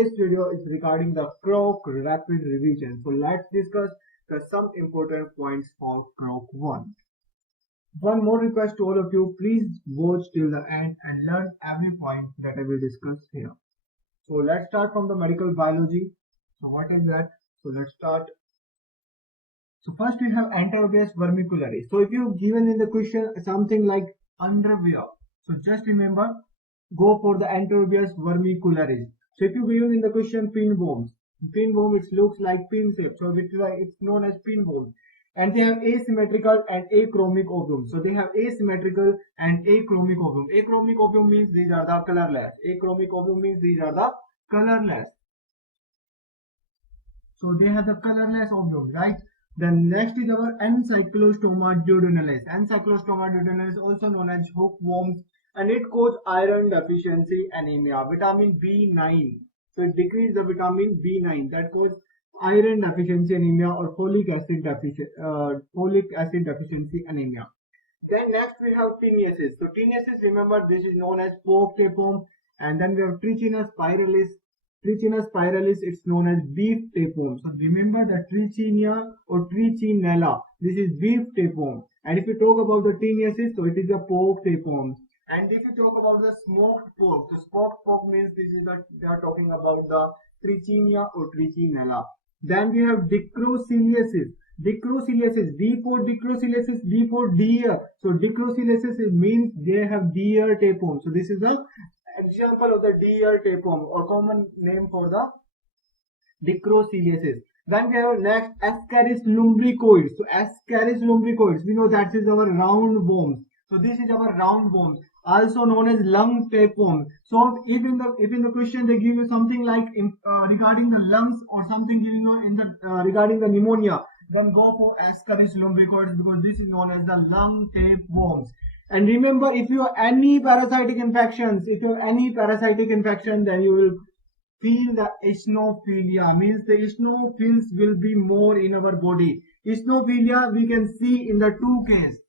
today's video is regarding the CROC rapid revision. So let's discuss some important points for CROC 1. One more request to all of you, please watch till the end and learn every point that I will discuss here. So let's start from the medical biology. So what is that? So let's start. So first we have anterobus vermicularis. So if you given in the question something like underwear, so just remember, go for the anterobus vermicularis. So if you given in the question pinworms, it looks like pin shape, so it's known as pinworms. And they have asymmetrical and achromic ovum. So they have asymmetrical and achromic ovum. Achromic ovum means these are the colorless. Achromic ovum means these are the colorless. So they have the colorless ovum, right? Then next is our Encyclostoma duodenalis. Encyclostoma duodenalis also known as hookworms, and it causes iron deficiency anemia, vitamin B9. So it decreases the vitamin B9 that causes iron deficiency anemia or folic acid deficiency anemia. Then next we have Teniasis. So Teniasis, remember, this is known as pork tapeworm. And then we have Trichinus spiralis. Trichinus spiralis, it's known as beef tapeworm. So remember the Trichinella or Trichinella, this is beef tapeworm. And if you talk about the Teniasis, so it is a pork tapeworm. And if you talk about the smoked pork, so smoked pork means this is they are talking about the Trichinella or Trichinella. Then we have Dicrociliasis. Dicrociliasis, D for Dicrociliasis, D for deer. So Dicrociliasis means they have deer tapeworm. So this is the example of the deer tapeworm or common name for the Dicrociliasis. Then we have next Ascaris lumbricoides. So Ascaris lumbricoides, we know that is our round worms. So this is our round worms, also known as lung tapeworm. So if in the question they give you something like regarding the lungs or something regarding the pneumonia, then go for Ascaris lumbricoides because this is known as the lung tapeworms. And remember, if you have any parasitic infections, then you will feel the eosinophilia, means the eosinophils will be more in our body. Eosinophilia we can see in the two cases.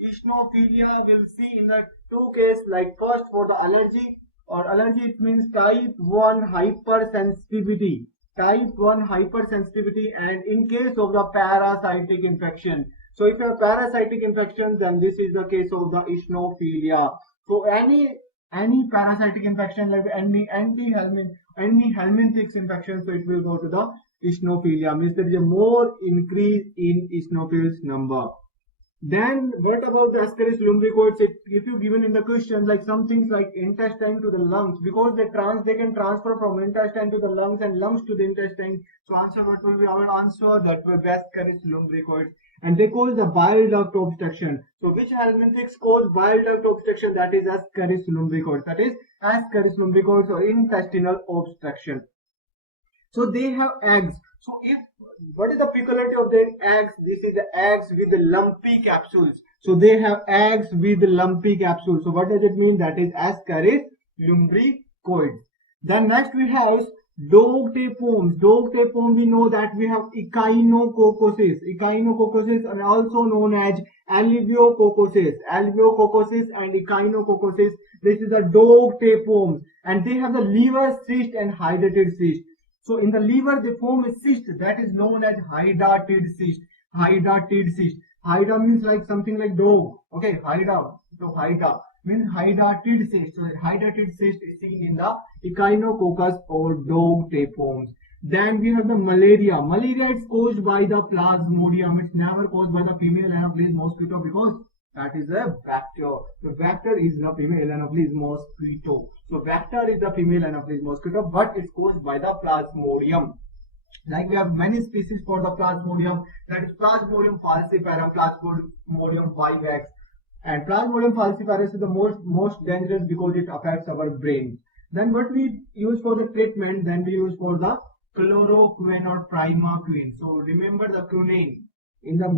Eosinophilia will see in the two cases, like first for the allergy, or allergy it means type 1 hypersensitivity. Type 1 hypersensitivity, and in case of the parasitic infection. So if you have parasitic infection, then this is the case of the eosinophilia. So any parasitic infection like any helminthics infection, so it will go to the eosinophilia, means there is a more increase in eosinophils number. Then what about the Ascaris lumbricoides? If you given in the question like some things like intestine to the lungs, because they can transfer from intestine to the lungs and lungs to the intestine. So answer, what will be our answer? That will be Ascaris lumbricoides. And they cause the bile duct obstruction. So which helminthics cause bile duct obstruction? That is Ascaris lumbricoides. That is Ascaris lumbricoides or intestinal obstruction. So they have eggs. So what is the peculiarity of their eggs? This is the eggs with the lumpy capsules. So they have eggs with the lumpy capsules. So what does it mean? That is Ascaris lumbricoides. Then next we have dog tapeworms. Dog tapeworm, we know that we have Echinococcosis. Echinococcosis are also known as Aleviococcus and Echinococcosis. This is the dog tapeworms, and they have the liver cyst and hydatid cyst. So in the liver they form a cyst that is known as hydatid cyst. Hydatid cyst. Hyda means like something like dog. Okay, Hyda. So Hyda means hydatid cyst. So hydatid cyst is seen in the Echinococcus or dog tapeworms. Then we have the malaria. Malaria is caused by the Plasmodium. It's never caused by the female Anopheles mosquito because that is a vector. The vector is the female Anopheles mosquito. So vector is the female Anopheles mosquito, but it's caused by the Plasmodium. Like we have many species for the Plasmodium, that is Plasmodium falciparum, Plasmodium vivax. And Plasmodium falciparum is the most dangerous because it affects our brain. Then what we use for the treatment, then we use for the chloroquine or primaquine. So remember the quinine. In the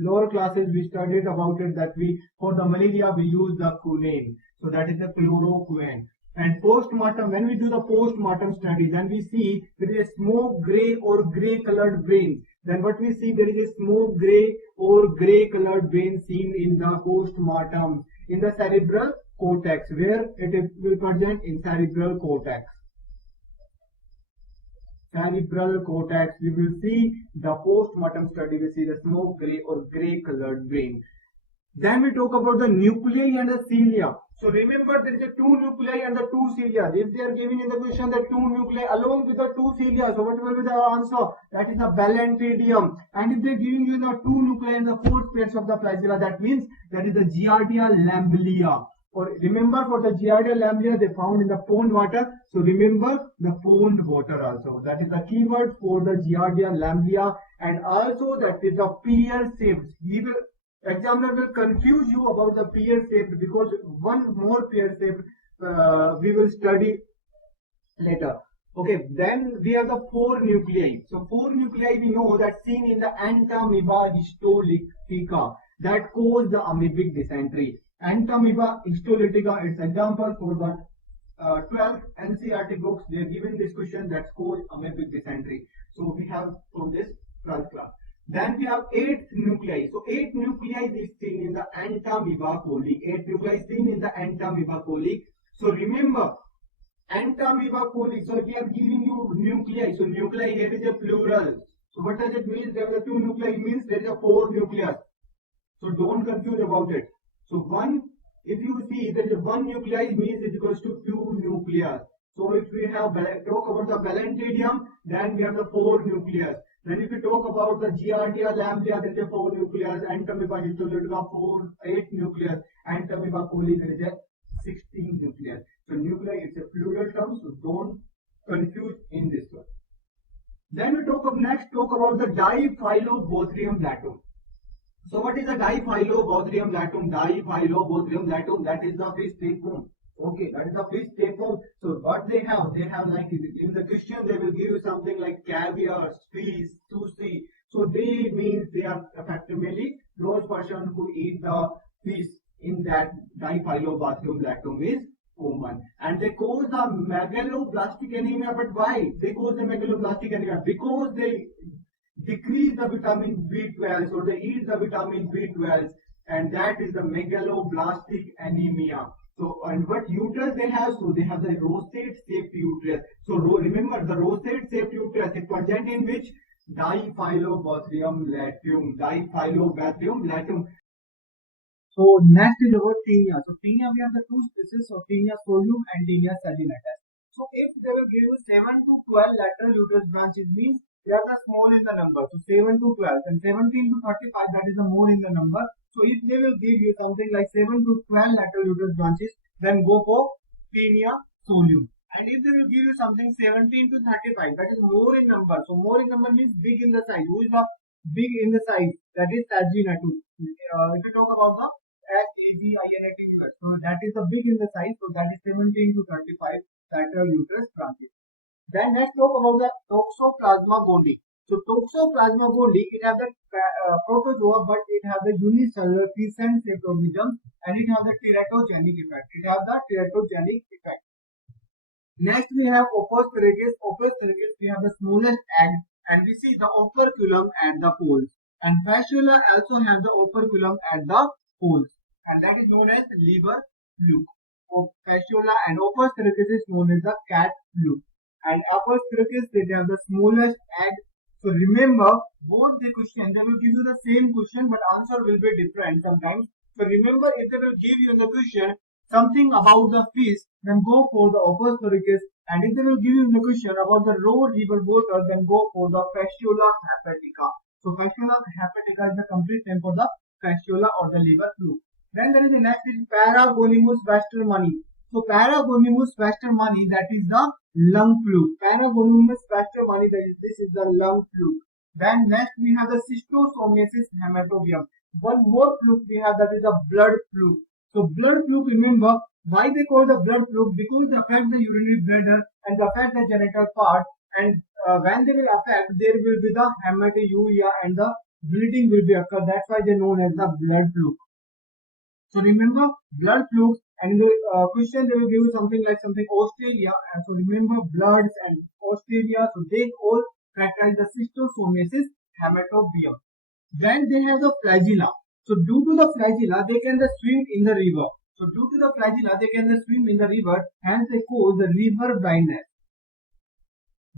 lower classes we studied about it, that for the malaria we use the quinine. So that is the chloroquine. And postmortem, when we do the postmortem study, then we see there is a smoke gray or gray colored brain. Then what we see, there is a smoke gray or gray colored brain seen in the postmortem in the cerebral cortex, where it will present in cerebral cortex. cerebral cortex. We will see the post-mortem study. We see the smoke gray or gray colored brain. Then we talk about the nuclei and the cilia. So remember, there is a two nuclei and the two cilia. If they are giving in the question the two nuclei along with the two cilia, so what will be the answer? That is the balantidium. And if they are giving you the two nuclei and the four pairs of the flagella, that means that is the Giardia lamblia. Or remember, for the Giardia lamblia, they found in the pond water. So remember the pond water also. That is the keyword for the Giardia lamblia. And also that is the pear shaped. Examiner will confuse you about the pear shaped, because one more pear shaped we will study later. Okay, then we have the four nuclei. So four nuclei we know that seen in the Entamoeba histolytica that cause the amoebic dysentery. Entamoeba histolytica, its example for the 12th NCERT books. They are given this question that's called amoebic dysentery. So we have from this 12th class. Then we have 8 nuclei. So 8 nuclei is seen in the Entamoeba coli. 8 nuclei is seen in the Entamoeba coli. So remember, Entamoeba coli. So if we are giving you nuclei, so nuclei here is a plural. So what does it mean? There are 2 nuclei. It means there is a 4 nucleus. So don't confuse about it. So one, if you see there is a 1 nuclei, means it equals to 2 nucleus. So if we have talk about the balantidium, then we have the 4 nucleus. Then if we talk about the Giardia lamblia, there is a 4 nucleus. Entamoeba histolytica 8 nucleus. Entamoeba coli, there is a 16 nucleus. So nuclei is a plural term, so don't confuse in this one. Then we talk about the Diphyllobothrium latum. So what is the Diphyllobothrium latum? Diphyllobothrium latum, that is the fish tapeworm. Okay, that is the fish tapeworm. So what they have like in the question they will give you something like caviar, fish, sushi. So they means they are effectively those person who eat the fish in that Diphyllobothrium latum is common. And they cause the megaloblastic anemia. But why they cause the megaloblastic anemia? Because they decrease the vitamin B12, so they eat the vitamin B12, and that is the megaloblastic anemia. So, and what uterus they have? So they have the rosette-shaped uterus. So remember, the rosette-shaped uterus is present in which? Diphyllobothrium latum. Diphyllobothrium latum. So next is about Taenia. So Taenia, we have the two species of Taenia solium and Taenia saginatus. So if they will give you 7 to 12 lateral uterus branches, means they are the small in the number. So 7 to 12 and 17 to 35, that is the more in the number. So if they will give you something like 7 to 12 lateral uterus branches, then go for Taenia solium. And if they will give you something 17 to 35, that is more in number. So more in number means big in the size. Who is the big in the size? That is saginatus. If you talk about the SAGINATUS, so that is the big in the size. So that is 17 to 35 lateral uterus branches. Then let's talk about the Toxoplasma gondii. So Toxoplasma gondii, it has the protozoa, but it has the unicellular crescent-shaped organism, and it has the teratogenic effect. Next we have Opisthoragus. Opisthoragus, we have the smallest egg, and we see the operculum and the poles. And Fasciola also have the operculum and the poles, and that is known as liver fluke. Fasciola and Opisthoragus is known as the cat fluke. And Opisthoragus, they have the smallest egg. So remember, both the question, they will give you the same question, but answer will be different sometimes. So remember, if they will give you the question something about the fish, then go for the Opisthoragus. And if they will give you the question about the raw river water, then go for the Fasciola hepatica. So Fasciola hepatica is the complete name for the Fasciola or the liver fluke. Then there is the next is Paragonimus westermanni. So Paragonimus westermanni, that is the lung fluke. Paragonimus westermanni, this is the lung fluke. Then next we have the Schistosomiasis hematobium. One more fluke we have, that is the blood fluke. So blood fluke, remember why they call the blood fluke? Because they affect the urinary bladder and they affect the genital part, and when they will affect, there will be the hematuria and the bleeding will be occur. That's why they are known as the blood fluke. So remember blood fluke, and in the question they will give you something like Australia, and so remember bloods and Australia, so they all characterize the Schistosomiasis hematobium. Then they have the flagella. So due to the flagella, they can swim in the river. So due to the flagella, they can swim in the river, hence they cause the river blindness.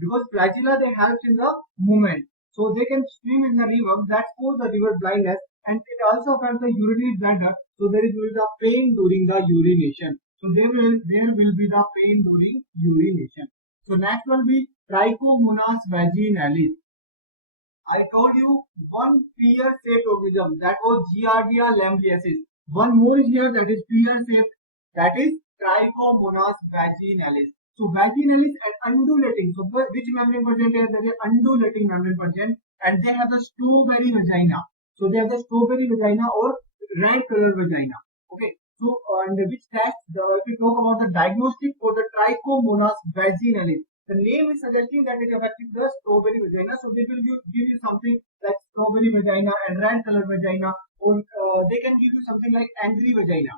because flagella they help in the movement. So they can swim in the river. That's called the river blindness, and it also affects the urinary bladder. So there will be the pain during the urination. So there will be the pain during urination. So next will be Trichomonas vaginalis. I told you one pear-shaped organism, that was Giardia lambdiasis. One more is here, that is pear-shaped, that is Trichomonas vaginalis. So vaginalis and undulating. So which membrane present here? There is undulating membrane present, and they have the strawberry vagina. So they have the strawberry vagina or red color vagina. Okay. So and which test? If we talk about the diagnostic for the Trichomonas vaginalis, the name is suggesting that it affects the strawberry vagina. So they will give you something like strawberry vagina and red color vagina, or they can give you something like angry vagina.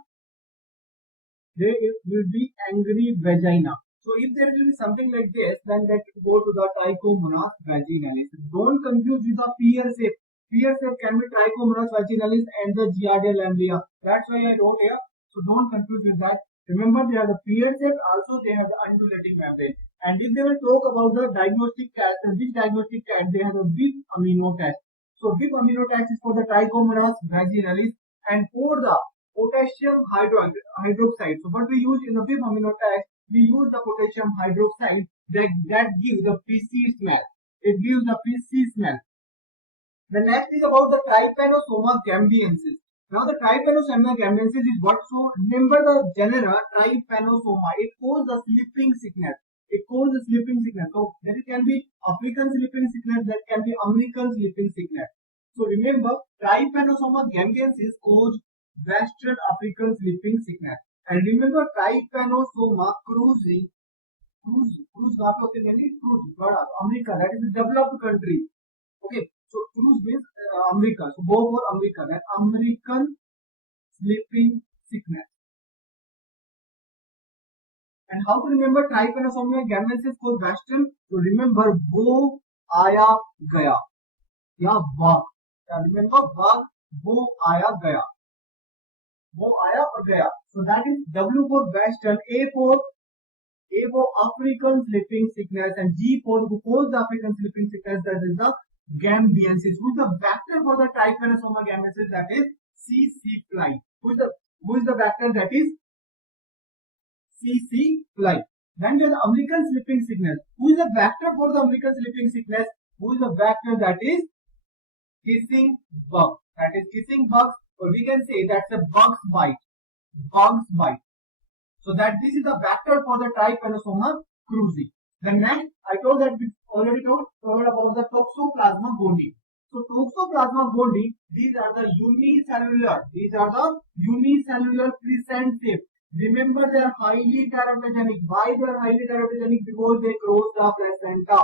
There will be angry vagina. So if there will be something like this, then that will go to the Trichomonas vaginalis. Don't confuse with the pear-shaped. Pear-shaped can be Trichomonas vaginalis and the Giardia lamblia. That's why I wrote here. So don't confuse with that. Remember, they are the pear-shaped. Also, they have the undulating membrane. And if they will talk about the diagnostic test, and which diagnostic test, they have a big amino test. So big amino test is for the Trichomonas vaginalis, and for the potassium hydroxide. So what we use in the big amino test, we use the potassium hydroxide that gives the fishy smell. It gives the fishy smell. The next is about the Trypanosoma gambiensis. Now the Trypanosoma gambiensis is what? So remember the genera Trypanosoma. It causes the sleeping sickness. It causes sleeping sickness. So there can be African sleeping sickness, that can be American sleeping sickness. So remember, Trypanosoma gambiensis cause Western African sleeping sickness. And remember, Trypanosoma cruzi, America, that is a developed country. Okay, so cruise means America. So go for America, that American sleeping sickness. And how to remember Trypanosoma gambiensis for Western? So remember, wo aya gaya. Yeah, bug. Remember, bug, wo aya gaya. वो आया और गया. So that is W for Western, A for African sleeping sickness, and G for who causes the African sleeping sickness, that is the gambiensis. Who is the vector for the Trypanosoma gambiensis? That is CC fly. Who is the vector? That is CC fly. Then there is American sleeping sickness. Who is the vector for the American sleeping sickness? Who is the vector? That is kissing bug. That is kissing bug. Or we can say that's a bug's bite. Bug's bite. So that this is the vector for the Trypanosoma cruzi. The next, I told that we already covered about the Toxoplasma gondii. So Toxoplasma gondii, these are the unicellular. These are the unicellular crescent shape. Remember, they are highly teratogenic. Why they are highly teratogenic? Because they cross the placenta.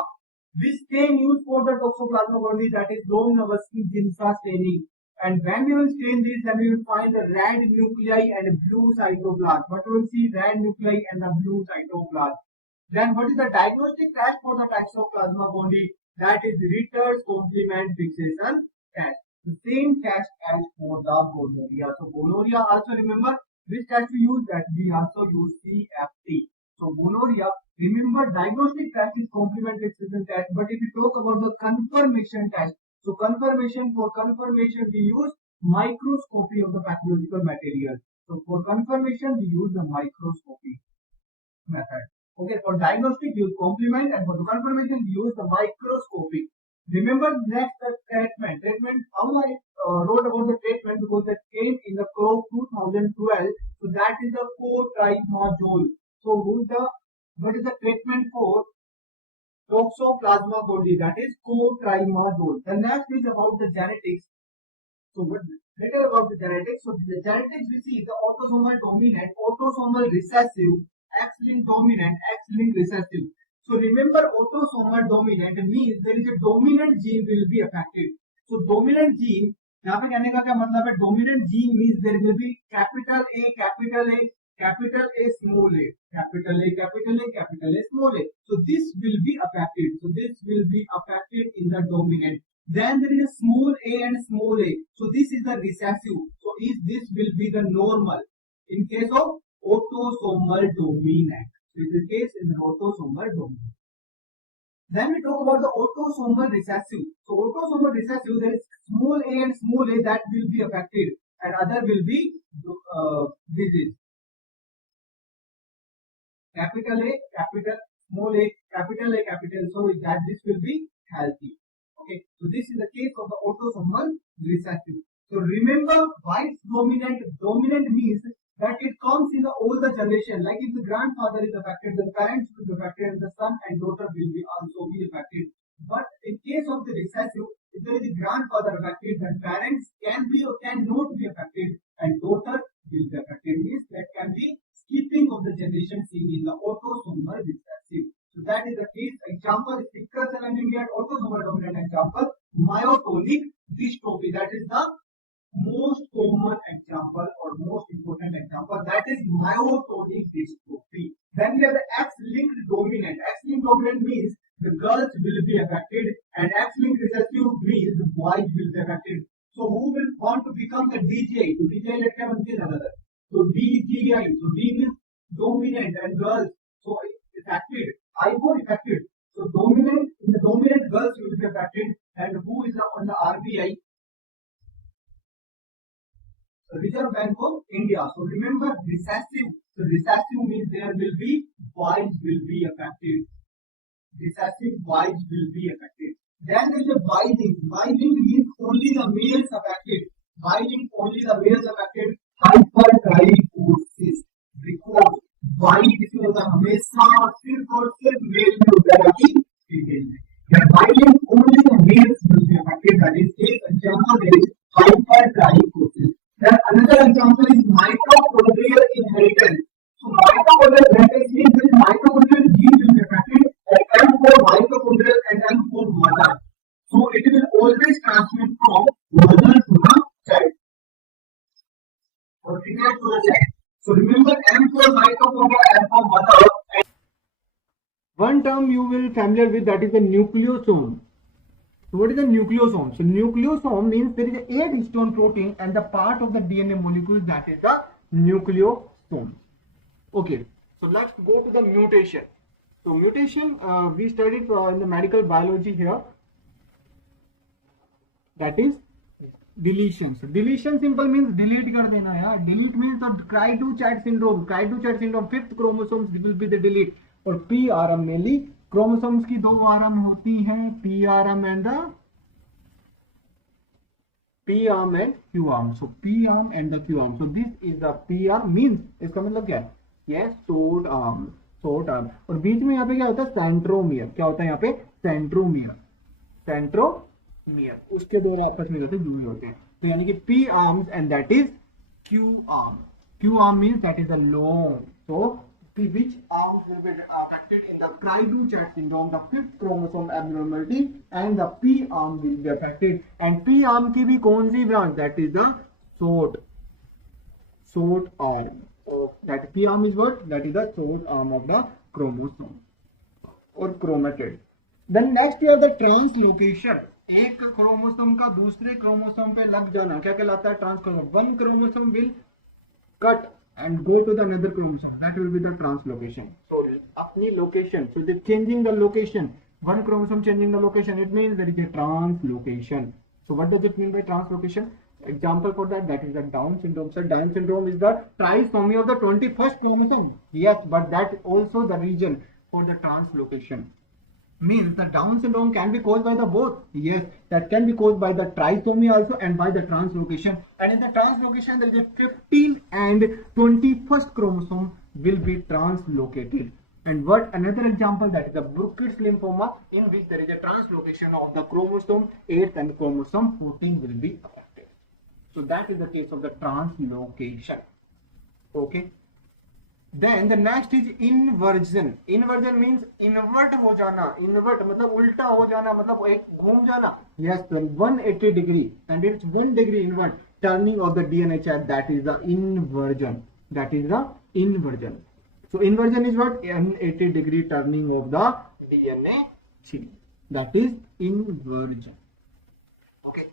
Which stain used for the Toxoplasma gondii? That is Lomnowski Ginsa staining. And when we will stain this, then we will find the red nuclei and blue cytoplasm. But we will see red nuclei and the blue cytoplasm. Then what is the diagnostic test for the Toxoplasma gondii? That is Ritter's complement fixation test. The same test as for the gonorrhea. So gonorrhea also, remember which test we use? That we also use CFT. So gonorrhea, remember diagnostic test is complement fixation test. But if we talk about the confirmation test, so for confirmation we use microscopy of the pathological material. So for confirmation we use the microscopy method. Okay, for diagnostic we use complement, and for the confirmation we use the microscopy. Remember next the treatment. How I wrote about the treatment, because that came in the CROP 2012. So that is the cotrimazole. So what is the treatment for Toxoplasma gondii? That is cotrimazole. The next is about the genetics. So later about the genetics. So the genetics we see the autosomal dominant, autosomal recessive, X-linked dominant, X-linked recessive. So remember, autosomal dominant means there is a dominant gene will be affected. So dominant gene, यहाँ पे कहने का क्या मतलब है? Dominant gene means there will be capital A, capital A, capital A, small a, capital A, capital A, capital A, small a. So this will be affected. So this will be affected in the dominant. Then there is a small a and small a. So this is the recessive. So this will be the normal in case of autosomal dominant. So in the case in the autosomal dominant. Then we talk about the autosomal recessive. So autosomal recessive, there is small a and small a that will be affected, and other will be disease. Capital A, capital small a, capital A, capital. So that this will be healthy. Okay. So this is the case of the autosomal recessive. So remember, why it's dominant. Dominant means that it comes in the older generation. Like if the grandfather is affected, the parents will be affected, and the son and daughter will be also be affected. But in case of the recessive, if there is a grandfather affected, then parents can be or cannot be affected, and daughter will be affected. Means that can be skipping of the generation seen in the autosomal recessive. So that is the case. Example is sickle cell anemia, autosomal dominant example, myotonic dystrophy. That is the most common example or most important example, that is myotonic dystrophy. Then we have the X-linked dominant. X-linked dominant means the girls will be affected, and X-linked recessive means the boys will be affected. So who will want to become the DGI? So DGI let me have another. So DGI. So D means dominant and girls. So affected. I4 affected. So dominant, in the dominant girls will be affected, and who is on the RBI? Reserve Bank of India. So remember recessive. So recessive means there will be boys will be affected. Recessive boys will be affected. Then there is a bi-link. Bi-link means only the males affected. Bi-link only the males affected. Hypertrichosis. Because bi किसमें होता है हमेशा सिर्फ और सिर्फ mail में होता है कि फीमेल में. The bi-link only the males will be affected. That is case example there is hypertrichosis. Then another example is mitochondrial inheritance. So mitochondrial inheritance means that mitochondrial gene will be affected, and M for mitochondrial and M for mother. So it will always transmit from mother to the child, or female to the child. So remember M for mitochondria, M for mother. One term you will familiar with, that is the nucleosome. So what is the nucleosome? So nucleosome means there is a 8 histone protein and the part of the DNA molecule, that is the nucleosome. Okay, so let's go to the mutation. So mutation we studied in the medical biology here, that is deletion. So deletion simple means delete kar dena yaar. Delete means the Cry-to-Chat syndrome. Cry-to-Chat syndrome, 5th chromosomes will be the delete. और PRM mainly chromosomes की दो arm होती हैं, P-arm and the P-arm and Q-arm. So P-arm and the Q-arm. So this is the P-arm means इसका मतलब क्या है? Yes, short arm. Short arm. और बीच में यहाँ पे क्या होता है? सेंट्रोमियर. क्या होता है यहाँ पे? सेंट्रोमियर. सेंट्रोमियर. उसके दो आपस में जुड़े होते हैं. तो यानी कि P-arms and that is Q-arm. Q-arm means that is the long. So which arms will be affected in the Cry-to-Chat syndrome, the 5th chromosome abnormality, and the P arm will be affected. And P arm की भी कौन सी branch? That is the short arm. So that P arm is what? That is the short arm of the chromosome or chromatid. Then next we have the translocation. एक chromosome का दूसरे chromosome पे लग जाना क्या कहलाता है? Translocation. One chromosome will cut and go to the another chromosome, that will be the translocation. So apni location, so they're changing the location, one chromosome changing the location, it means there is a translocation. So what does it mean by translocation? Example for that is the Down syndrome. So Down syndrome is the trisomy of the 21st chromosome. Yes, but that also the reason for the translocation. Means the Down syndrome can be caused by the both. Yes, that can be caused by the trisomy also and by the translocation. And in the translocation, there is a 15 and 21st chromosome will be translocated. And what another example, that is the Burkitt's lymphoma, in which there is a translocation of the chromosome 8 and chromosome 14 will be affected. So that is the case of the translocation. Okay. Then the next is inversion. Inversion means invert हो जाना. Invert मतलब उल्टा हो जाना, मतलब एक घूम जाना. Yes, 180 degree, and it's 1 degree invert turning of the DNA chain. That is the inversion. That is the inversion. So inversion is what? 180 degree turning of the DNA chain. That is inversion. Okay.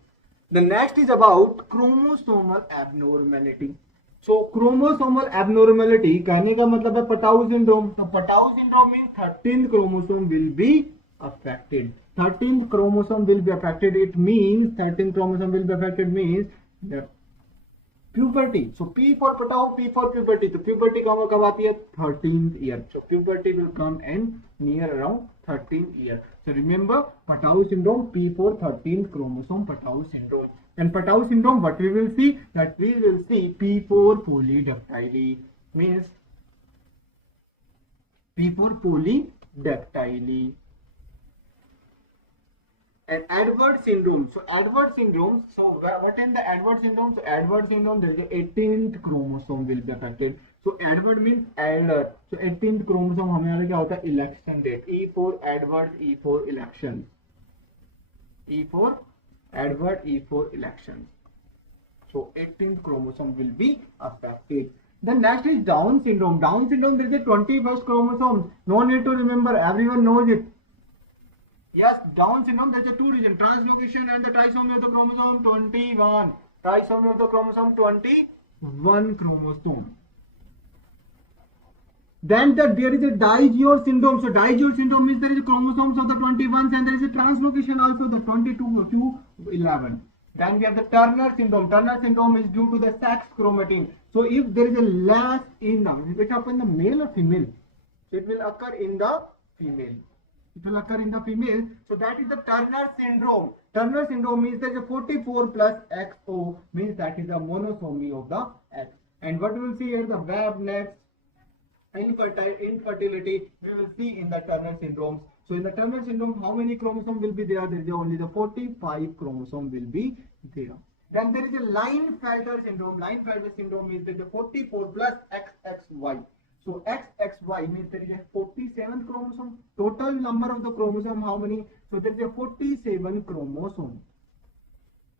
The next is about chromosomal abnormality. So chromosomal abnormality कहने का मतलब है Patau syndrome. तो Patau syndrome means 13th chromosome will be affected. 13th chromosome will be affected. It means 13th chromosome will be affected means the puberty. So P for patau, P for puberty. So puberty कब आती है? 13th year. So puberty will come in near around 13th year. So remember Patau syndrome, P for 13th chromosome, Patau syndrome. And Patau syndrome, what we will see? That we will see P for polydactyly means P for polydactyly. And Edward syndrome. So Edward syndrome. So what is the Edward syndrome? So Edward syndrome, there is a 18th chromosome will be affected. So Edward means elder. So 18th chromosome हमारे क्या होता है? Election date. E for Edward, E for elections. E for Edward, E for elections. So 18th chromosome will be affected. The next is Down syndrome. Down syndrome, there is a 21st chromosome. No need to remember. Everyone knows it. Yes, Down syndrome, there is a two region, translocation and the trisomy of the chromosome 21. Trisomy of the chromosome 21 chromosome. Then there is a Digior syndrome. So Digior syndrome means there is a chromosomes of the 21 and there is a translocation also the 22 to 11. Then we have the Turner syndrome. Turner syndrome is due to the sex chromatin. So if there is a less in the, it happens in the male or female? So it will occur in the female. It will occur in the female. So that is the Turner syndrome. Turner syndrome means there is a 44 plus XO means that is the monosomy of the X. And what we will see here, the web next, infertility, we will see in the Turner syndrome. So in the Turner syndrome, how many chromosomes will be there? There is only the 45 chromosome will be there. Then there is a Klinefelter syndrome. Klinefelter syndrome means there is a 44 plus XXY. So XXY means there is a 47 chromosome. Total number of the chromosome, how many? So there is a 47 chromosome.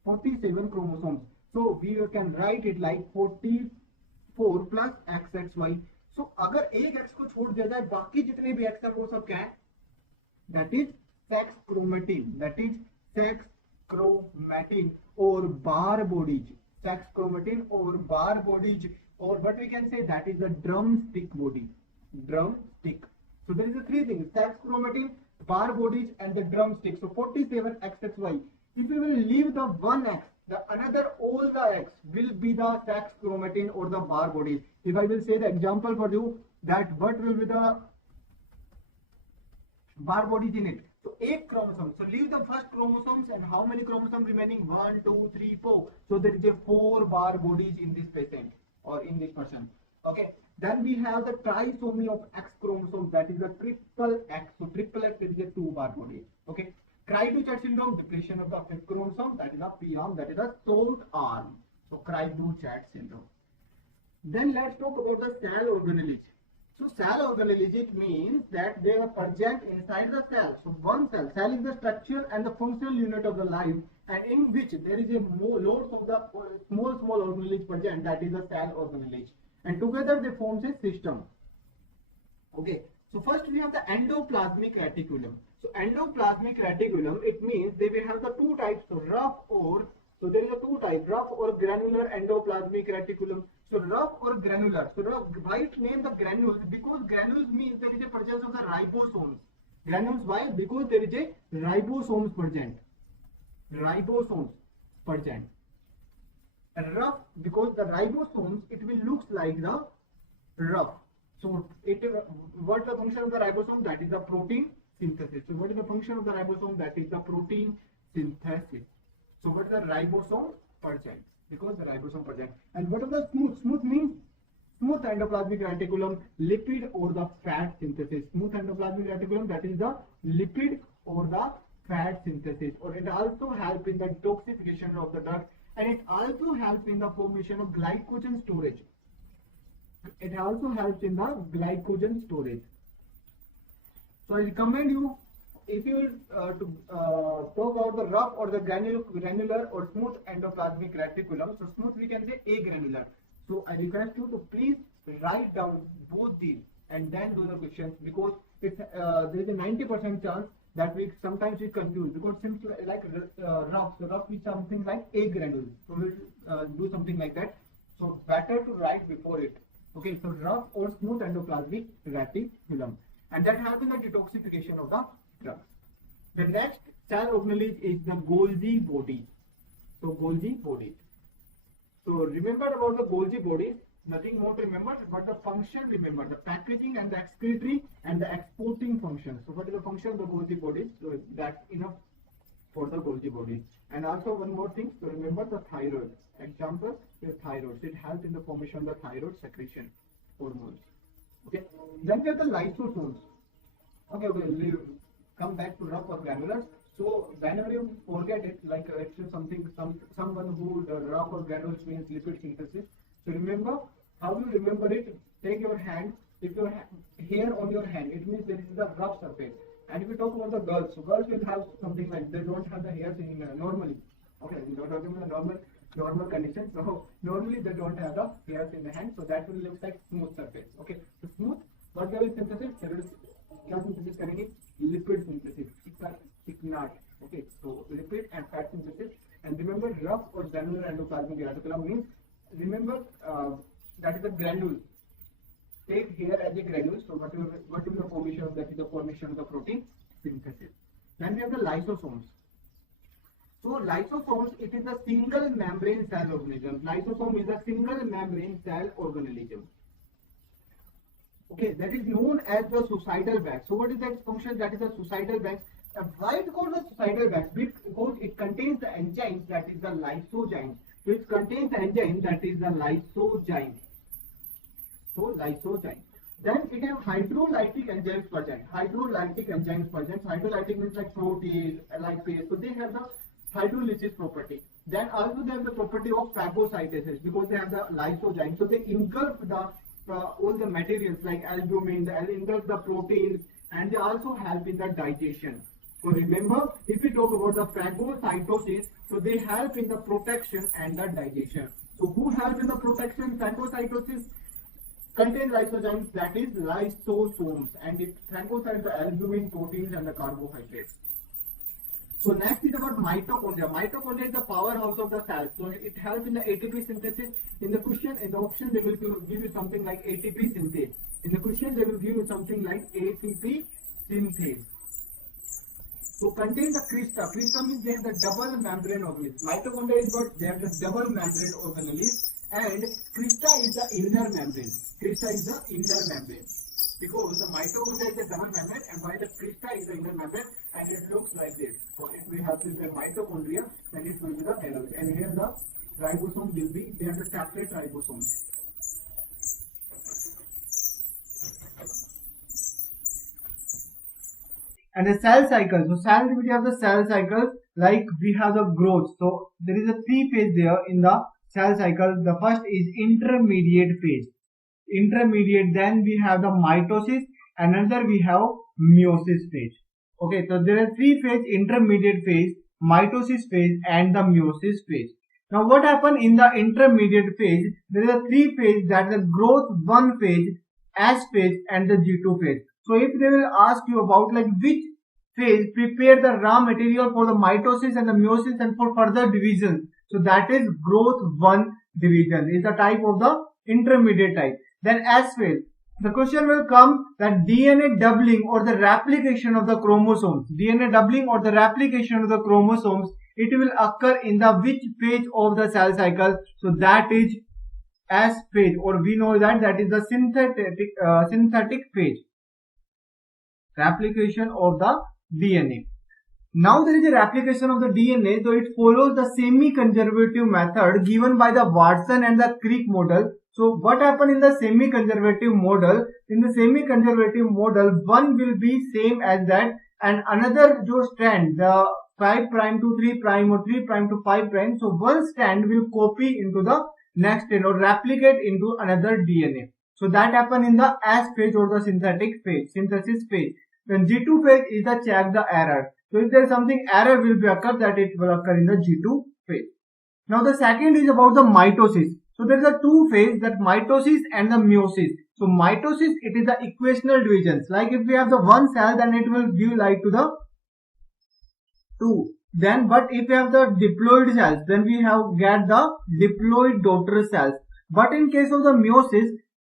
47 chromosomes. So we can write it like 44 plus XXY. So अगर एक X को छोड़ दिया जाए बाकी जितने भी X है वो सब क्या है? That is sex chromatin. That is sex chromatin or bar bodies. Sex chromatin or bar bodies, or what we can say, that is the drumstick body. Drumstick. So there is a three things: sex chromatin, bar bodies, and the drumstick. So 47 XXY. If we will leave the one X, the another all the X will be the sex chromatin or the bar bodies. If I will say the example for you, that what will be the bar bodies in it? So 8 chromosomes. So leave the first chromosomes and how many chromosomes remaining? 1, 2, 3, 4. So there is a 4 bar bodies in this patient or in this person. Okay. Then we have the trisomy of X chromosomes, that is the triple X. So triple X is a 2 bar body. Okay. Cry-do-chat syndrome, depletion of the fifth chromosome, that is a P-arm, that is a short arm. So cry-do-chat syndrome. Then let's talk about the cell organelles. So cell organelles, it means that they are present inside the cell. So one cell is the structural and the functional unit of the life, and in which there is a loads of the small organelles present, that is the cell organelles. And together they form a system. Okay. So first we have the endoplasmic reticulum. So endoplasmic reticulum, it means they will have the two types, so rough or, so there is a two type, rough or granular endoplasmic reticulum. So rough or granular. So rough, why it named the granules? Because granules means there is a presence of the ribosomes. Granules, why? Because there is a ribosomes present. Ribosomes present. And rough, because the ribosomes, it will look like the rough. So it, what the function of the ribosome? That is the protein synthesis. So what is the function of the ribosome? That is the protein synthesis. So what is the ribosome present? Because the ribosome present. And what is the smooth? Smooth means smooth endoplasmic reticulum, lipid or the fat synthesis. Smooth endoplasmic reticulum, that is the lipid or the fat synthesis. Or it also helps in the detoxification of the drugs, and it also helps in the formation of glycogen storage. It also helps in the glycogen storage. So I recommend you, if you will talk about the rough or the granular or smooth endoplasmic reticulum, so smooth we can say agranular. So I request you to please write down both these and then do the questions, because it's there is a 90% chance that we sometimes we confuse, because since like rough, so rough is something like agranule. So we'll do something like that. So better to write before it. Okay, so rough or smooth endoplasmic reticulum, and that helps in the detoxification of the drugs. The next cell organelle is the Golgi body. So Golgi body. So remember about the Golgi body. Nothing more to remember, but the function remember, the packaging and the excretory and the exporting function. So what is the function of the Golgi body? So that's enough for the Golgi body. And also one more thing, so remember the thyroid. Example, the thyroid. So it helps in the formation of the thyroid secretion hormones. Okay. Then we have the lysosomes. Okay, we'll come back to rough or granular. So whenever you forget it, like actually someone who rough or granular means lipid synthesis. So remember, how you remember it? Take your hand. If your hair on your hand, it means there is the rough surface. And if we talk about the girls, so girls will have something like they don't have the hairs in normally. Okay, we don't talk about the normal condition. So normally they don't have the hairs in the hand, so that will look like smooth surface. Okay, so smooth. What there is synthesis? There is क्या synthesis करेंगे? Lipid synthesis. Not. Okay, so lipid and fat synthesis. And remember, rough or granular endoplasmic reticulum means, remember that is a granule. Take here as a granule. So what is the formation of that? Is the formation of the protein synthesis. Then we have the lysosomes. So lysosomes, it is a single membrane cell organism. Lysosome is a single membrane cell organism. Okay, that is known as the suicidal bag. So what is that function? That is a suicidal bag. Why it called the suicidal bag? Because it contains the enzyme that is the lysozyme. So it contains the enzyme that is the lysozyme. So lysozyme. Then it has hydrolytic enzymes present. Hydrolytic enzymes present. Hydrolytic means like protease, lipase. So they have the hydrolysis property. Then also they have the property of phagocytosis because they have the lysozyme. So they engulf the all the materials like albumin, they engulf the proteins, and they also help in the digestion. So remember, if we talk about the phagocytosis, so they help in the protection and the digestion. So who help in the protection? Phagocytosis contain lysozymes, that is lysosomes, and it phagocytes the albumin, proteins, and the carbohydrates. So next is about mitochondria. Mitochondria is the powerhouse of the cell. So it helps in the ATP synthesis. In the question, in the option, they will give you something like ATP synthase. In the question, they will give you something like ATP synthase. So contain the crista. Crista means they have the double membrane organelles. Mitochondria is what? They have the double membrane organelles. And crista is the inner membrane. Crista is the inner membrane. Because the mitochondria is the double membrane and while the crista is the inner membrane, and it looks like this. So if we have this mitochondria, then it will be the yellow. And here the ribosome will be, they have the separate ribosomes. And the cell cycle. So cell, we have the cell cycle, like we have the growth. So there is a 3 phase there in the cell cycle. The first is intermediate phase. Intermediate, then we have the mitosis, and another we have meiosis phase. Okay, so there are 3 phase: intermediate phase, mitosis phase, and the meiosis phase. Now what happened in the intermediate phase? There are 3 phases, that is the growth 1 phase, S phase, and the G2 phase. So if they will ask you about like which phase prepare the raw material for the mitosis and the meiosis and for further division, so that is growth 1 division is the type of the intermediate type. Then S phase, the question will come that DNA doubling or the replication of the chromosomes, DNA doubling or the replication of the chromosomes, it will occur in the which phase of the cell cycle? So that is S phase, or we know that is the synthetic phase, replication of the DNA. Now there is a replication of the DNA, so it follows the semi-conservative method given by the Watson and the Crick model. So what happened in the semi-conservative model? In the semi-conservative model, one will be same as that, and another strand, the 5' to 3' or 3' to 5', so one strand will copy into the next strand or replicate into another DNA. So that happened in the S phase or the synthesis phase. Then G2 phase is the check the error. So if there is something error will be occur, that it will occur in the G2 phase. Now the second is about the mitosis. So there is a 2 phase, that mitosis and the meiosis. So mitosis, it is the equational divisions. Like if we have the 1 cell, then it will give light to the 2. Then, but if we have the diploid cells, then we get the diploid daughter cells. But in case of the meiosis,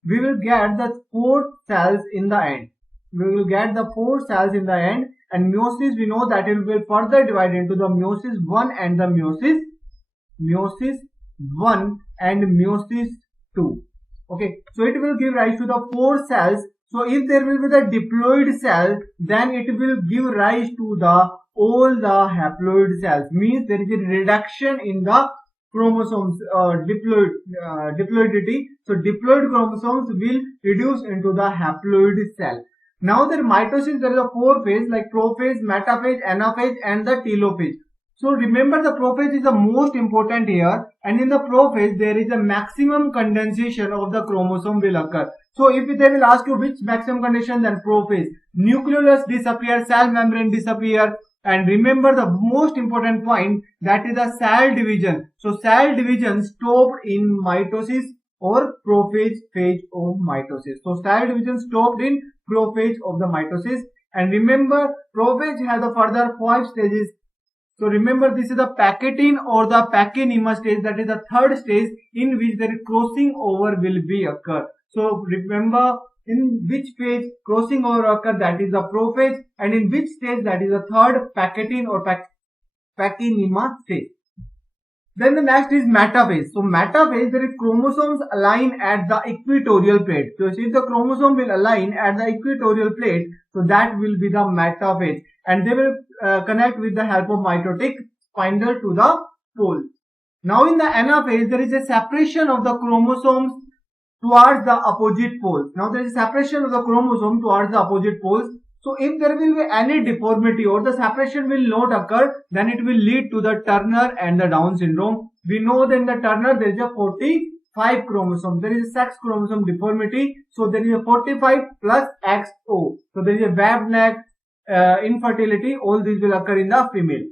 we will get the 4 cells in the end. We will get the 4 cells in the end, and meiosis we know that it will further divide into the meiosis 1 and the meiosis 1 and meiosis 2. Okay, so it will give rise to the 4 cells. So if there will be the diploid cell, then it will give rise to the all the haploid cells. Means there is a reduction in the chromosomes, diploidity. So diploid chromosomes will reduce into the haploid cell. Now the mitosis, there is a 4 phase like prophase, metaphase, anaphase and the telophase. So remember the prophase is the most important here, and in the prophase there is a maximum condensation of the chromosome will occur. So if they will ask you which maximum condensation, then prophase. Nucleolus disappear, cell membrane disappear, and remember the most important point, that is the cell division. So cell division stopped in mitosis or prophase phase of mitosis. So cell division stopped in prophase of the mitosis, and remember prophase has a further 5 stages. So remember this is the Pachytene or the Pachynyma stage, that is the 3rd stage in which there is crossing over will be occur. So remember in which phase crossing over occur, that is the prophase, and in which stage, that is the 3rd Pachytene or Pachynyma stage. Then the next is metaphase. So metaphase, there is chromosomes align at the equatorial plate. So if the chromosome will align at the equatorial plate, so that will be the metaphase, and they will connect with the help of mitotic spindle to the pole. Now in the anaphase, there is a separation of the chromosomes towards the opposite poles. Now there is a separation of the chromosome towards the opposite poles. So if there will be any deformity or the separation will not occur, then it will lead to the Turner and the Down syndrome. We know that in the Turner there is a 45 chromosome. There is a sex chromosome deformity. So there is a 45 plus XO. So there is a webbed neck, infertility. All these will occur in the female.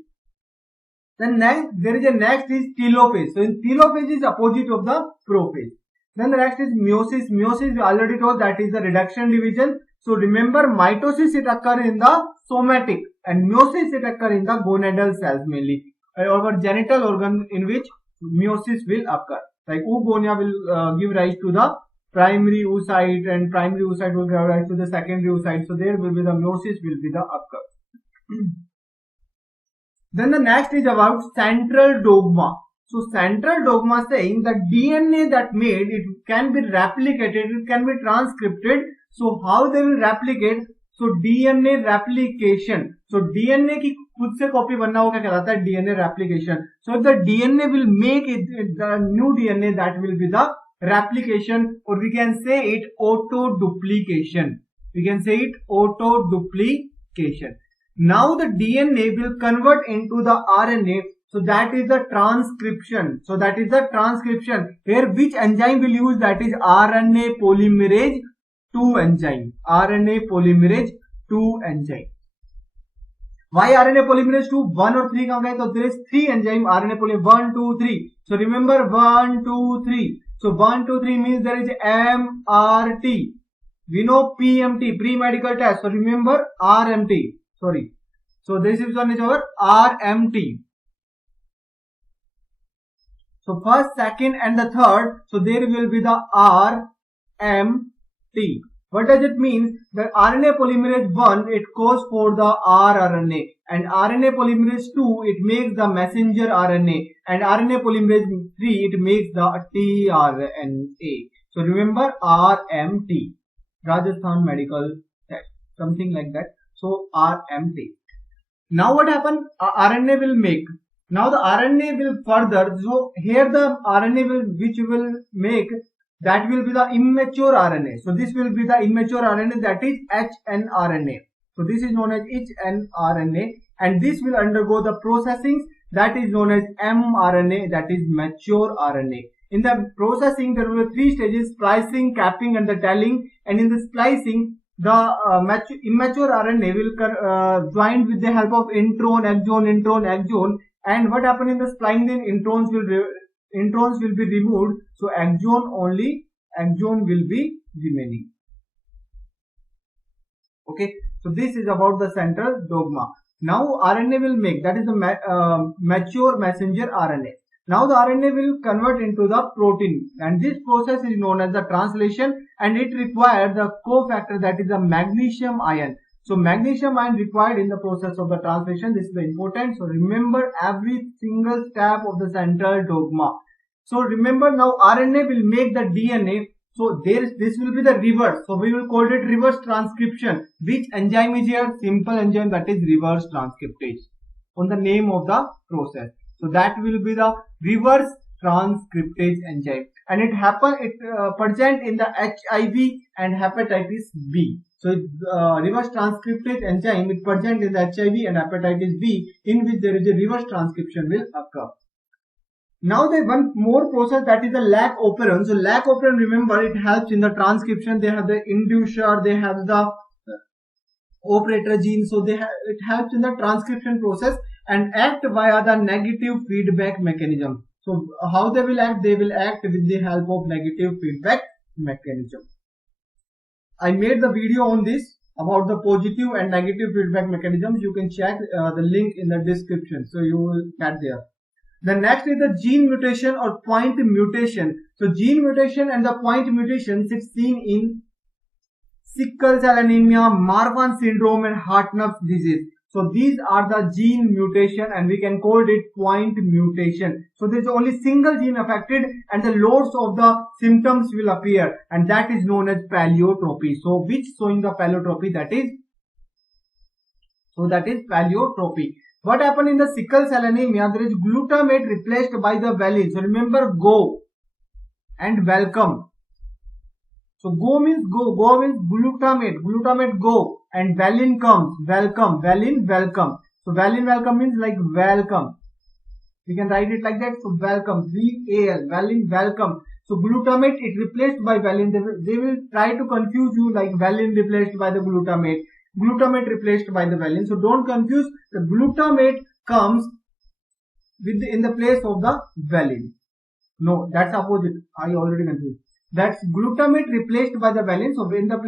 Then next, there is a next is telophase. So in telophase is opposite of the prophase. Then the next is meiosis. Meiosis we already told, that is the reduction division. So remember mitosis it occur in the somatic and meiosis it occur in the gonadal cells mainly, or genital organ in which meiosis will occur. Like oogonia will give rise to the primary oocyte, and primary oocyte will give rise to the secondary oocyte. So there will be the meiosis will be the occur. Then the next is about central dogma. So central dogma saying that DNA that made, it can be replicated, it can be transcripted. So how they will replicate? So DNA replication. So DNA की खुद से copy बनना वो क्या कहलाता है? DNA replication. So if the DNA will make it, the new DNA, that will be the replication, or we can say it auto duplication. We can say it auto duplication. Now the DNA will convert into the RNA. So that is the transcription. So that is the transcription. Here which enzyme will use? That is RNA polymerase 2 enzyme. RNA polymerase 2 enzyme. Why RNA polymerase 2? 1 or 3 counted. So there is 3 enzyme RNA polymerase 1, 2, 3. So remember 1, 2, 3. So 1, 2, 3 means there is MRT. We know PMT, pre-medical test. So remember RMT. Sorry. So this is one is our RMT. So first, second and the third, so there will be the RMT. What does it mean? The RNA polymerase 1, it goes for the rRNA, and RNA polymerase 2, it makes the messenger RNA, and RNA polymerase 3, it makes the tRNA. So remember RMT, Rajasthan Medical Test, something like that. So RMT. Now what happened? RNA will make. Now the RNA will further, so here the RNA will, which will make, that will be the immature RNA. So this will be the immature RNA, that is hnRNA. So this is known as hnRNA, and this will undergo the processing, that is known as mRNA, that is mature RNA. In the processing there will be 3 stages: splicing, capping and the telling. And in the splicing, the immature RNA will join with the help of intron, exon. And what happened in the splicing? Then introns will be removed. So exon will be remaining. Okay. So this is about the central dogma. Now RNA will make, that is the mature messenger RNA. Now the RNA will convert into the protein, and this process is known as the translation, and it requires the cofactor, that is the magnesium ion. So magnesium ion required in the process of the translation. This is the important. So remember every single step of the central dogma. So remember now RNA will make the DNA. So this will be the reverse. So we will call it reverse transcription. Which enzyme is here? Simple enzyme, that is reverse transcriptase. On the name of the process. So that will be the reverse transcriptase enzyme, and it present in the HIV and hepatitis B. So reverse transcriptase enzyme is present in the HIV and hepatitis B, in which there is a reverse transcription will occur. Now there is one more process, that is the lac operon. So lac operon, remember, it helps in the transcription. They have the inducer, they have the operator gene. So it helps in the transcription process and act via the negative feedback mechanism. So how they will act? They will act with the help of negative feedback mechanism. I made the video on this about the positive and negative feedback mechanisms. You can check the link in the description. So you will get there. The next is the gene mutation or point mutation. So gene mutation and the point mutations is seen in sickle cell anemia, Marfan syndrome and Hartnup disease. So these are the gene mutation and we can call it point mutation. So there is only single gene affected and the loads of the symptoms will appear, and that is known as paleotropy. So which showing the paleotropy, that is paleotropy. What happened in the sickle cell anemia? There is glutamate replaced by the valine. So remember, go and welcome. So go means glutamate go, and valine comes, welcome, valine welcome. So valine welcome means like welcome. We can write it like that. So welcome, V-A-L, valine welcome. So glutamate is replaced by valine. They will try to confuse you like valine replaced by the glutamate, glutamate replaced by the valine. So don't confuse. The glutamate comes in the place of the valine. No, that's opposite. I already confused. That's glutamate replaced by the valine. So in the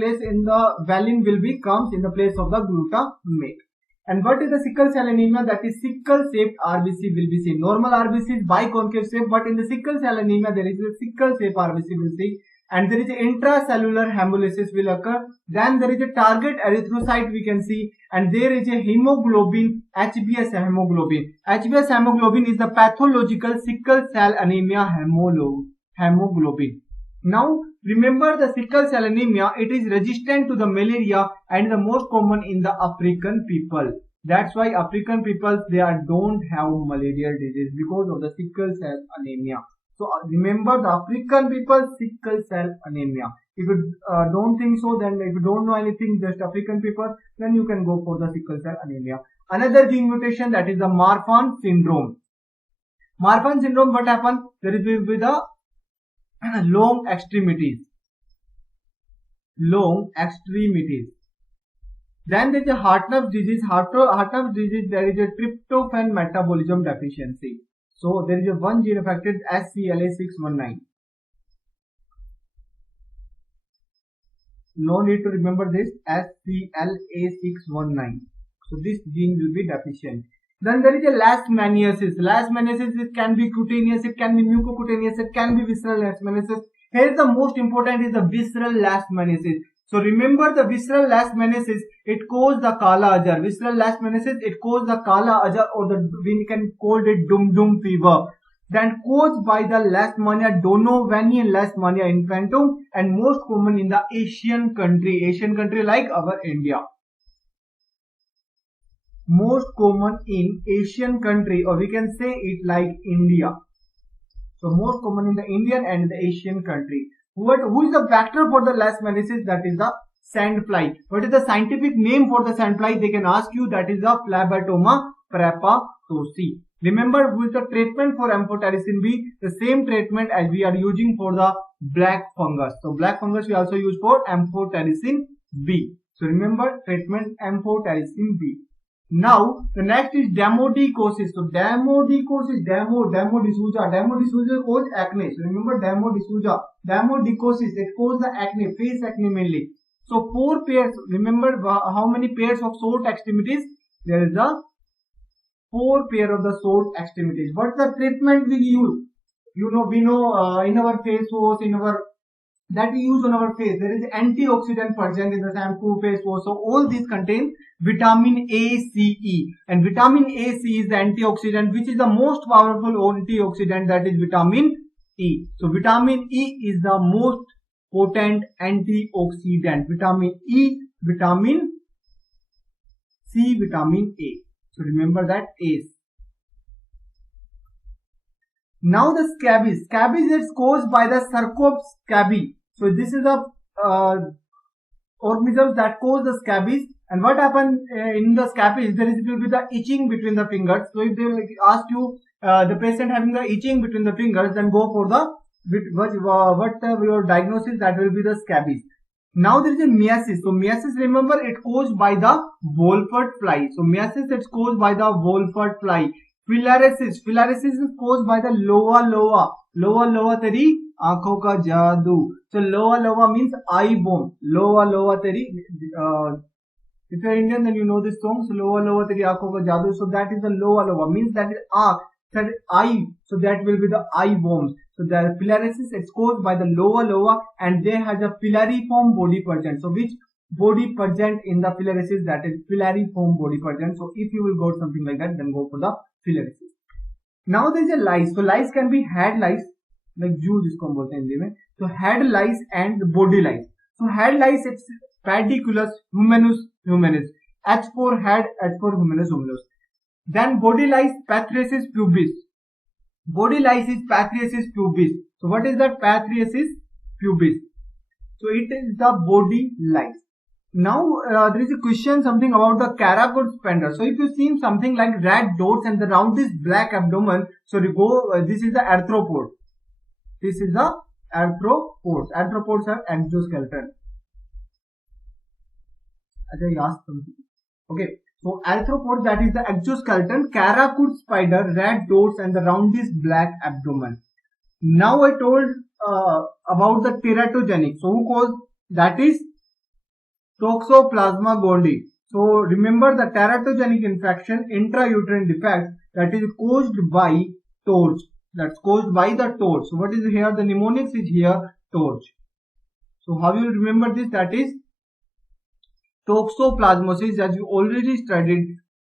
valine will be comes in the place of the glutamate. And what is the sickle cell anemia? That is sickle shaped RBC will be seen. Normal RBC is biconcave shape, but in the sickle cell anemia there is a sickle shape RBC will see, and there is intracellular hemolysis will occur. Then there is a target erythrocyte we can see, and there is a hemoglobin, HbS hemoglobin. HbS hemoglobin is the pathological sickle cell anemia hemoglobin. Now remember, the sickle cell anemia, it is resistant to the malaria and the most common in the African people. That's why African people, they don't have malarial disease because of the sickle cell anemia. So remember, the African people, sickle cell anemia. If you don't think so, then if you don't know anything, just African people, then you can go for the sickle cell anemia. Another gene mutation, that is the Marfan syndrome. Marfan syndrome, what happened? There will be the long extremities. Then there is a Hartnup disease. Hartnup disease, there is a tryptophan metabolism deficiency. So there is a one gene affected, SCLA619. No need to remember this, SCLA619. So this gene will be deficient. Then there is a leishmaniasis. Leishmaniasis, it can be cutaneous, it can be mucocutaneous, it can be visceral leishmaniasis. Here the most important is the visceral leishmaniasis. So remember, the visceral leishmaniasis, it causes the Kala Azar. Visceral leishmaniasis, it causes the Kala Azar, or we can call it dum-dum fever. Then caused by the Leishmania donovanian Leishmania infantum, and most common in the Asian country like our India. Most common in Asian country, or we can say it like India. So most common in the Indian and the Asian country. Who is the vector for the leishmaniasis? That is the sandfly. What is the scientific name for the sandfly? They can ask you. That is the Phlebotomma prepatosi. Remember, with the treatment for amphotericin B, the same treatment as we are using for the black fungus. So black fungus we also use for amphotericin B. So remember, treatment amphotericin B. Now the next is demodicosis. So demodicosis, Demo D'Souza causes acne. So remember, demodicosis, it causes the acne, face acne mainly. So 4 pairs. Remember how many pairs of short extremities? There is a 4 pair of the short extremities. What's the treatment we use? We know in our face wash, in our that we use on our face. There is antioxidant present in the shampoo, face wash. So all these contain vitamin A, C, E. And vitamin A, C is the antioxidant, which is the most powerful antioxidant, that is vitamin E. So vitamin E is the most potent antioxidant. Vitamin E, vitamin C, vitamin A. So remember that A's. Now the scabies. Scabies is caused by the Sarcops scabies. So this is the organisms that cause the scabies. And what happens in the scabies? There will be the itching between the fingers. So if they ask you the patient having the itching between the fingers, then go for the your diagnosis, that will be the scabies. Now there is a myiasis. So myiasis, remember, it caused by the Wolfert fly. So myiasis is caused by the Wolfert fly. Filariasis. Filariasis is caused by the loa teri aankhon ka jadoo. So loa means eye bone. Loa teri. If you are Indian, then you know this song. So loa teri aankhon ka jadoo. So that is the loa means that is that is eye. So that will be the eye bones. So the filariasis is caused by the loa and they have a filariform body present. So which body present in the filariasis? That is filariform body present. So if you will go something like that, then go for the filariasis. Now there is a lice. So lice can be head lice, like जू जिसको हम बोलते हैं हिंदी में. So head lice and body lice. So head lice, it's Pediculus humanus. H for head, H for humanus. Then body lice, Pathriasis pubis. Body lice is Pathriasis pubis. So what is that Pathriasis pubis? So it is the body lice. Now there is a question something about the Caragut spender. So if you see something like red dots and around this black abdomen, so you go, this is the arthropod. This is the arthropods. Arthropods have exoskeleton. Okay. So arthropod, that is the exoskeleton. Caragut spider, red dots and around this black abdomen. Now I told about the teratogenic. So who caused? That is Toxoplasma gondii. So remember the teratogenic infection, intrauterine defect, that is caused by torch. That's caused by the torch. So what is here? The mnemonics is here, torch. So how you will remember this? That is toxoplasmosis, as you already studied.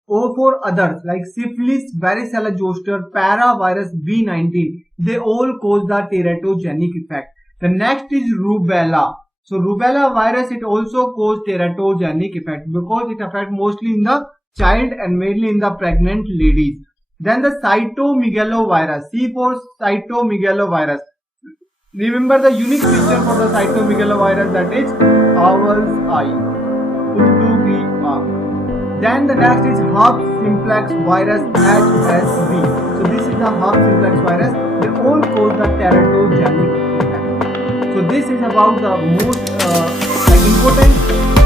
O for others like syphilis, varicella zoster, paravirus B19, they all cause the teratogenic effect. The next is rubella. So rubella virus, it also causes teratogenic effect because it affects mostly in the child and mainly in the pregnant ladies. Then the cytomegalovirus, C for cytomegalovirus. Remember the unique feature for the cytomegalovirus, that is owl's eye. Then the next is herpes simplex virus, HSV. So this is the herpes simplex virus. They all cause the teratogenic effect. So this is about the most important